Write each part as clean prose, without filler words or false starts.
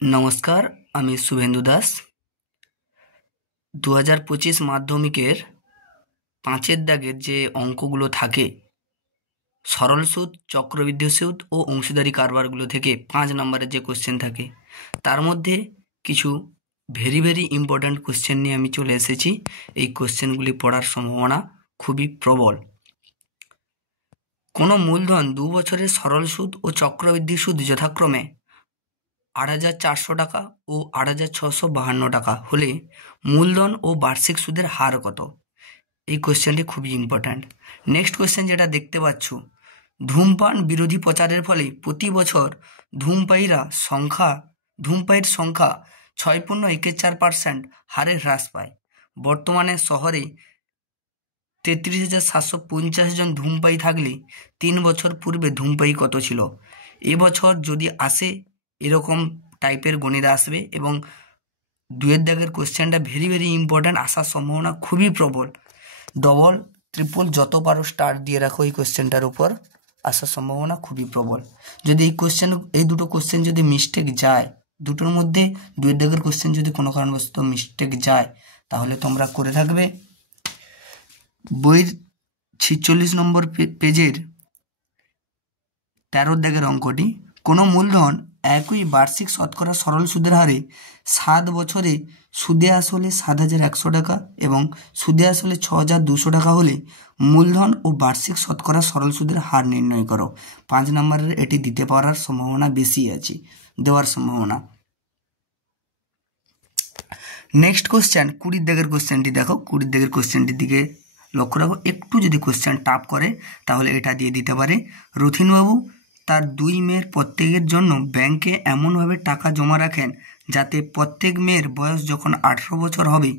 नमस्कार, আমি শুভেন্দু দাস। 2025 মাধ্যমিকের 5-এর দাগের যে অঙ্কগুলো থাকে, সরল সুদ, চক্রবৃদ্ধি সুদ ও অংশীদারি কারবারগুলো থেকে 5 নম্বরের যে কোশ্চেন থাকে, তার মধ্যে কিছু ভেরি ইম্পর্ট্যান্ট কোশ্চেন নিয়ে আমি চলে এসেছি। এই কোশ্চেনগুলি পড়ার সম্ভাবনা খুবই প্রবল। কোনো মূলধন 2 বছরের সরল সুদ ও চক্রবৃদ্ধি সুদ যথাক্রমে 8,400 টাকা ও 8,652 টাকা হলে মূলধন ও বার্ষিক সুদের হার কত? এই কোশ্চেনটি খুবই ইম্পর্ট্যান্ট। নেক্সট কোশ্চেন যেটা দেখতে পাচ্ছ, ধূমপান বিরোধী প্রচারের ফলে প্রতি বছর ধূমপায়ীর সংখ্যা 6.41% হারে হ্রাস পায়। বর্তমানে শহরে 33,750 জন ধূমপায়ী থাকলে 3 বছর পূর্বে ধূমপায়ী কত ছিল? এবছর যদি আসে এরকম টাইপের গণিত আসবে এবং 2-এর দাগের কোশ্চেনটা ভেরি ইম্পর্ট্যান্ট, আসার সম্ভাবনা খুবই প্রবল। ডবল ট্রিপল যত পারো স্টার দিয়ে রাখো, এই কোশ্চেনটার উপর আসার সম্ভাবনা খুবই প্রবল। যদি এই দুটো কোশ্চেন যদি মিস্টেক যায়, দুটোর মধ্যে 2-এর দাগের কোশ্চেন যদি কোনো কারণবশত মিস্টেক যায়, তাহলে তোমরা করে থাকবে বইয়ের 46 নম্বর পেজের 13 দাগের অঙ্কটি। কোনো মূলধন একই বার্ষিক শতকরা সরল সুদের হারে 7 বছরে সুদে আসলে 7,100 টাকা এবং সুদে আসলে 6,200 টাকা হলে মূলধন ও বার্ষিক শতকরা সরল সুদের হার নির্ণয় করো। 5 নম্বরের এটি দিতে পারার সম্ভাবনা বেশি আছে, দেওয়ার সম্ভাবনা। নেক্সট কোশ্চেন 20 দাগের কোশ্চেনটি দেখো। 20 দাগের কোশ্চেনটির দিকে লক্ষ্য রাখো। একটু যদি কোশ্চেন টাফ করে তাহলে এটা দিয়ে দিতে পারে, রথীনবাবু তার 2 মেয়ের প্রত্যেকের জন্য ব্যাংকে এমনভাবে টাকা জমা রাখেন যাতে প্রত্যেক মেয়ের বয়স যখন 18 বছর হবে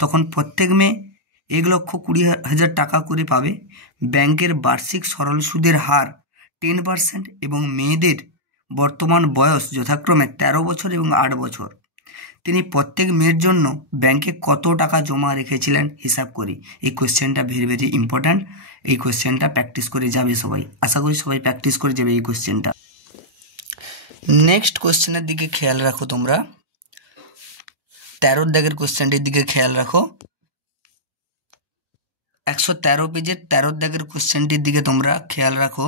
তখন প্রত্যেক মেয়ে 1,20,000 টাকা করে পাবে। ব্যাংকের বার্ষিক সরল সুদের হার 10% এবং মেয়েদের বর্তমান বয়স যথাক্রমে 13 বছর এবং 8 বছর। তিনি প্রত্যেক মেয়ের জন্য ব্যাংকে কত টাকা জমা রেখেছিলেন হিসাব করি। এই কোশ্চেনটা ভেরি ইম্পর্ট্যান্ট। এই কোশ্চেনটা প্র্যাকটিস করে যাবে সবাই, আশা করি সবাই প্র্যাকটিস করে যাবে এই কোশ্চেনটা। নেক্সট কোশ্চেনের দিকে খেয়াল রাখো তোমরা, 13 দাগের কোশ্চেনটির দিকে খেয়াল রাখো। 113 পেজের 13 দাগের কোশ্চেনটির দিকে তোমরা খেয়াল রাখো।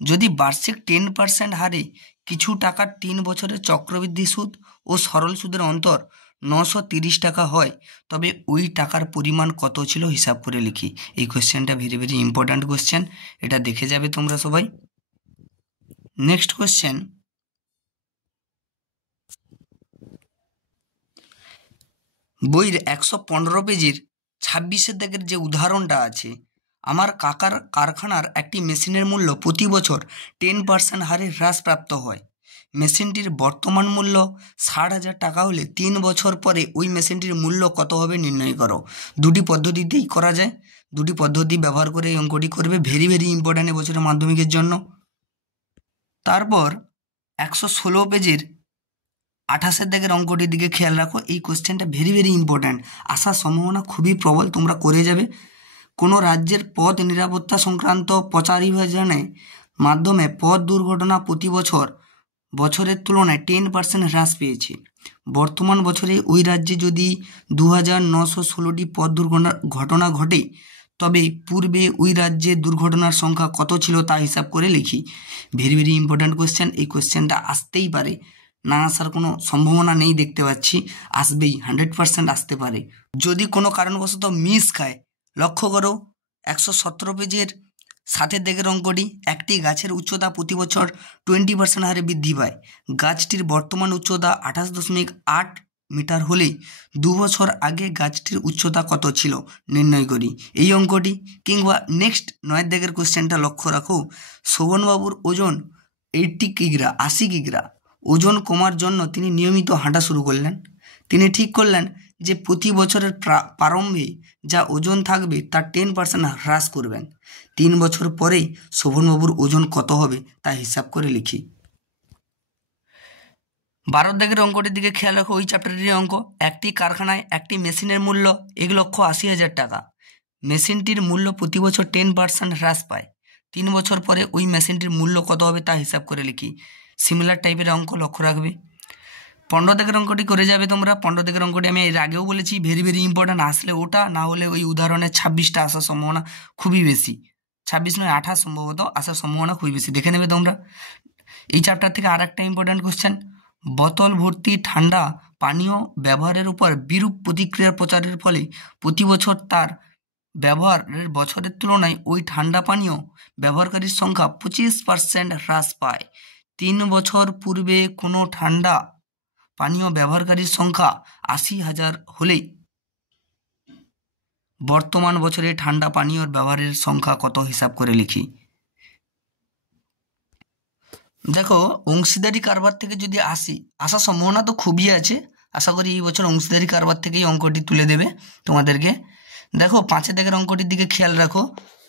যদি বার্ষিক 10% হারে কিছু টাকার 3 বছরের চক্রবৃদ্ধি সুদ ও সরল সুদের অন্তর 930 টাকা হয়, তবে ওই টাকার পরিমাণ কত ছিল হিসাব করে লিখি। এই কোশ্চেনটা ভেরি ইম্পর্ট্যান্ট কোশ্চেন, এটা দেখে যাবে তোমরা সবাই। নেক্সট কোশ্চেন, বইয়ের 115 পেজের 26 দাগের যে উদাহরণটা আছে, আমার কাকার কারখানার একটি মেশিনের মূল্য প্রতি বছর 10% হারে হ্রাসপ্রাপ্ত হয়। মেশিনটির বর্তমান মূল্য 60,000 টাকা হলে 3 বছর পরে ওই মেশিনটির মূল্য কত হবে নির্ণয় করো। দুটি পদ্ধতিতেই করা যায়, দুটি পদ্ধতি ব্যবহার করে এই অঙ্কটি করবে। ভেরি ইম্পর্ট্যান্ট এবছরের মাধ্যমিকের জন্য। তারপর 116 পেজের 28 দাগের অঙ্কটির দিকে খেয়াল রাখো। এই কোশ্চেনটা ভেরি ইম্পর্ট্যান্ট, আসার সম্ভাবনা খুবই প্রবল, তোমরা করে যাবে। কোনো রাজ্যের পথ নিরাপত্তা সংক্রান্ত প্রচারাভিযানের মাধ্যমে পথ দুর্ঘটনা প্রতি বছরের তুলনায় 10% হ্রাস পেয়েছে। বর্তমান বছরে ওই রাজ্যে যদি 2,916টি পথ ঘটনা ঘটে, তবে পূর্বে ওই রাজ্যের দুর্ঘটনার সংখ্যা কত ছিল তা হিসাব করে লিখি। ভেরি ইম্পর্ট্যান্ট কোশ্চেন, এই কোশ্চেনটা আসতেই পারে, না আসার কোনো সম্ভাবনা নেই দেখতে পাচ্ছি, আসবেই, 100% আসতে পারে। যদি কোনো কারণবশত মিস খায়, লক্ষ্য করো 117 পেজের 60 দাগের অঙ্কটি। একটি গাছের উচ্চতা প্রতি বছর 20% হারে বৃদ্ধি পায়। গাছটির বর্তমান উচ্চতা 28.8 মিটার হলে 2 বছর আগে গাছটির উচ্চতা কত ছিল নির্ণয় করি। এই অঙ্কটি। কিংবা নেক্সট 9 দাগের কোশ্চেনটা লক্ষ্য রাখো। শোভনবাবুর ওজন 80 কিগ্রা, 80 কিগ্রা। ওজন কমার জন্য তিনি নিয়মিত হাঁটা শুরু করলেন। তিনি ঠিক করলেন যে প্রতি বছরের প্রারম্ভে যা ওজন থাকবে তার 10% হ্রাস করবেন। 3 বছর পরেই শোভনবাবুর ওজন কত হবে তা হিসাব করে লিখি। 12 দাগের অঙ্কটির দিকে খেয়াল রাখো। ওই চ্যাপ্টারের অঙ্ক। একটি কারখানায় একটি মেশিনের মূল্য 1,80,000 টাকা। মেশিনটির মূল্য প্রতি বছর 10% হ্রাস পায়। 3 বছর পরে ওই মেশিনটির মূল্য কত হবে তা হিসাব করে লিখি। সিমিলার টাইপের অঙ্ক লক্ষ্য রাখবে। 15 দাগের অঙ্কটি করে যাবে তোমরা। 15 দাগের অঙ্কটি আমি এর আগেও বলেছি, ভেরি ভেরি ইম্পর্ট্যান্ট। আসলে ওটা, না হলে ওই উদাহরণে 26টা আসার সম্ভাবনা খুবই বেশি। 26 নয় 28 সম্ভবত আসার সম্ভাবনা খুবই বেশি, দেখে নেবে তোমরা। এই চ্যাপ্টার থেকে আর একটা ইম্পর্ট্যান্ট কোশ্চেন, বোতল ভর্তি ঠান্ডা পানীয় ব্যবহারের উপর বিরূপ প্রতিক্রিয়া প্রচারের ফলে প্রতি বছর তার ব্যবহারের বছরের তুলনায় ওই ঠান্ডা পানীয় ব্যবহারকারীর সংখ্যা 25% হ্রাস পায়। 3 বছর পূর্বে কোনো ঠান্ডা পানীয় ব্যবহারকারীর সংখ্যা 80,000 হলেই বর্তমান বছরে ঠান্ডা পানীয়র ব্যবহারের সংখ্যা কত হিসাব করে লিখি। দেখো, অংশীদারি কারবার থেকে যদি আসার সম্ভাবনা তো খুবই আছে। আশা করি এই বছর অংশীদারি কারবার থেকেই অঙ্কটি তুলে দেবে তোমাদেরকে। দেখো 5 দাগের অঙ্কটির দিকে খেয়াল রাখো,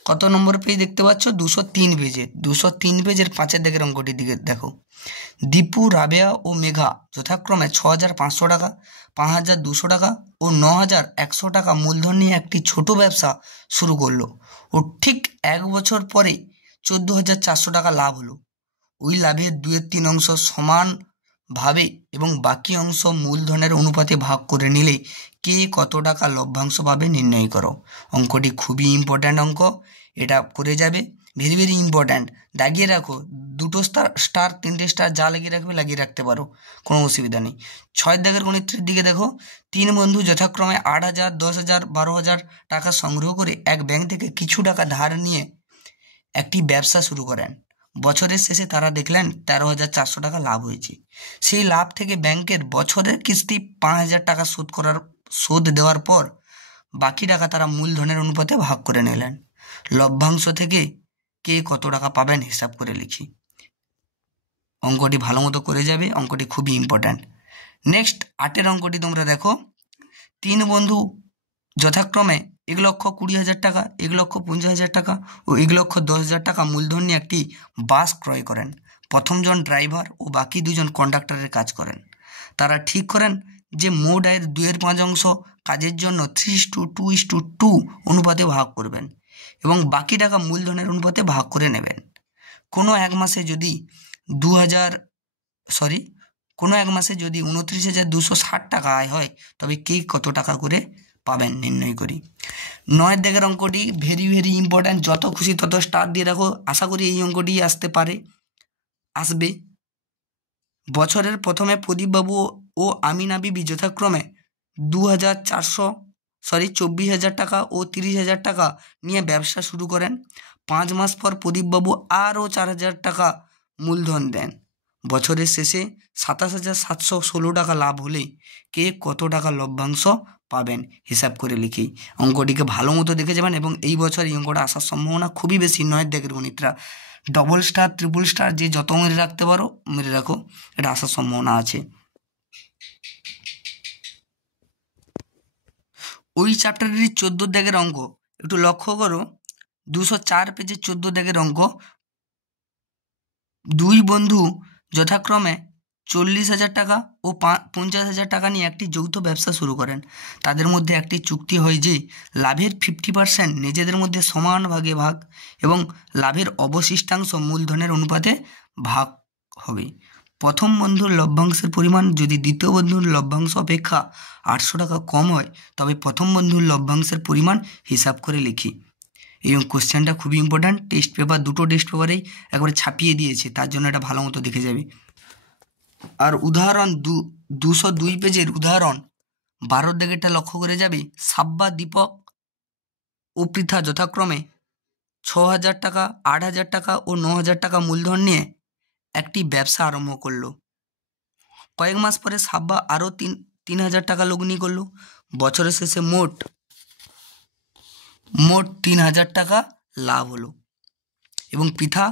কত নম্বর পেজ দেখতে পাচ্ছ? 203 পেজের 203 পেজের 5 দাগের অঙ্কটির দিকে দেখো। দীপু, রাবেয়া ও মেঘা যথাক্রমে 6,500 টাকা, 5,200 টাকা ও 9,100 টাকা মূলধন নিয়ে একটি ছোট ব্যবসা শুরু করলো ও ঠিক 1 বছর পরে 14,400 টাকা লাভ হলো। ওই লাভের 2/3 অংশ সমানভাবে এবং বাকি অংশ মূলধনের অনুপাতে ভাগ করে নিলে কে কত টাকা লভ্যাংশ পাবে নির্ণয় করো। অঙ্কটি খুবই ইম্পর্ট্যান্ট অঙ্ক, এটা করে যাবে, ভেরি ভেরি ইম্পর্ট্যান্ট। দাগিয়ে রাখো, 2টো স্টার 3টে স্টার যা লাগিয়ে রাখবে লাগিয়ে রাখতে পারো, কোনো অসুবিধা নেই। 6 দাগের গণিতের দিকে দেখো, 3 বন্ধু যথাক্রমে 8,000, 10,000, 12,000 টাকা সংগ্রহ করে এক ব্যাংক থেকে কিছু টাকা ধার নিয়ে একটি ব্যবসা শুরু করেন। বছরের শেষে তারা দেখলেন 13,400 টাকা লাভ হয়েছে। সেই লাভ থেকে ব্যাংকের বছরের কিস্তি 5,000 টাকা শোধ দেওয়ার পর বাকি টাকা তারা মূলধনের অনুপাতে ভাগ করে নিলেন। লভ্যাংশ থেকে কে কত টাকা পাবেন হিসাব করে লিখি। অঙ্কটি ভালো মতো করে যাবে, অঙ্কটি খুবই ইম্পর্ট্যান্ট। নেক্সট 8 অঙ্কটি তোমরা দেখো, 3 বন্ধু যথাক্রমে 1,20,000 টাকা, 1,50,000 টাকা ও 1,10,000 টাকা মূলধন নিয়ে একটি বাস ক্রয় করেন। প্রথমজন ড্রাইভার ও বাকি 2জন কন্ডাক্টরের কাজ করেন। তারা ঠিক করেন যে মোট আয়ের 2/5 অংশ কাজের জন্য 3:2:2 অনুপাতে ভাগ করবেন এবং বাকি টাকা মূলধনের অনুপাতে ভাগ করে নেবেন। কোনো এক মাসে যদি 29,260 টাকা আয় হয় তবে কে কত টাকা করে পাবেন নির্ণয় করি। 9 দাগের অঙ্কটি ভেরি ভেরি ইম্পর্ট্যান্ট, যত খুশি তত স্টার দিয়ে রাখো, আশা করি এই অঙ্কটি আসবে। বছরের প্রথমে প্রদীপবাবু ও আমিনা বিবি যথাক্রমে 24,000 টাকা ও 30,000 টাকা নিয়ে ব্যবসা শুরু করেন। 5 মাস পর প্রদীপবাবু আরও 4,000 টাকা মূলধন দেন। বছরের শেষে 27,716 টাকা লাভ হলে কে কত টাকা লভ্যাংশ পাবেন হিসাব করে লিখি। অঙ্কটিকে ভালো মতো দেখে যাবেন এবং এই বছর এই অঙ্কটা আসার সম্ভাবনা খুবই বেশি। 9 দাগের গণিতরা ডবল স্টার, ট্রিপল স্টার যে যত মেরে রাখতে পারো মেরে রাখো, এটা আসার সম্ভাবনা আছে। ওই চ্যাপ্টারেরই 14 দাগের অঙ্ক একটু লক্ষ্য করো, 204 পেজে 14 দাগের অঙ্ক। 2 বন্ধু যথাক্রমে 40,000 টাকা ও 50,000 টাকা নিয়ে একটি যৌথ ব্যবসা শুরু করেন। তাদের মধ্যে একটি চুক্তি হয় যে লাভের 50% নিজেদের মধ্যে সমান ভাগে ভাগ এবং লাভের অবশিষ্টাংশ মূলধনের অনুপাতে ভাগ হবে। প্রথম বন্ধুর লভ্যাংশের পরিমাণ যদি দ্বিতীয় বন্ধুর লভ্যাংশ অপেক্ষা 800 টাকা কম হয় তবে প্রথম বন্ধুর লভ্যাংশের পরিমাণ হিসাব করে লিখি। এই কোশ্চেনটা খুবই ইম্পর্ট্যান্ট, টেস্ট পেপার 2টো টেস্ট পেপারেই একবারে ছাপিয়ে দিয়েছে, তার জন্য এটা ভালো মতো দেখে যাবে। আর উদাহরণ 202 পেজের উদাহরণ 12 দাগেরটা লক্ষ্য করে যাবে। সাব্বা, দীপক ও পৃথা যথাক্রমে 6,000 টাকা, 8,000 টাকা ও 9,000 টাকা মূলধন নিয়ে একটি ব্যবসা আরম্ভ করলো। কয়েক মাস পরে সাব্বা আরও 3,000 টাকা লগ্নি করলো। বছরের শেষে মোট 3,000 টাকা লাভ হলো এবং পৃথা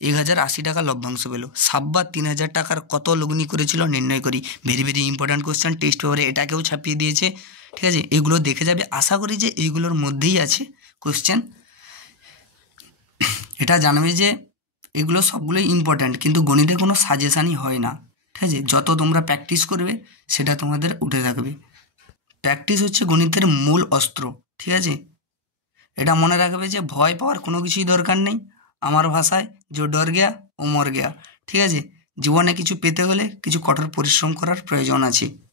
1,080 টাকা লভ্যাংশ পেল। সাব্বা 3,000 টাকার কত লগ্নি করেছিল নির্ণয় করি। Very very important question, test পেপারে এটাকেও ছাপিয়ে দিয়েছে, ঠিক আছে। এগুলো দেখে যাবে, আশা করি যে এইগুলোর মধ্যেই আছে কোশ্চেন। এটা জানবে যে এগুলো সবগুলোই ইম্পর্ট্যান্ট, কিন্তু গণিতে কোনো সাজেশানই হয় না, ঠিক আছে। যত তোমরা প্র্যাকটিস করবে সেটা তোমাদের উঠে থাকবে। প্র্যাকটিস হচ্ছে গণিতের মূল অস্ত্র, ঠিক আছে। এটা মনে রাখবে যে ভয় পাওয়ার কোনো কিছুই দরকার নেই। আমার ভাষায় যে ডর গেয়া ও মর গেয়া, ঠিক আছে। জীবনে কিছু পেতে হলে কিছু কঠোর পরিশ্রম করার প্রয়োজন আছে।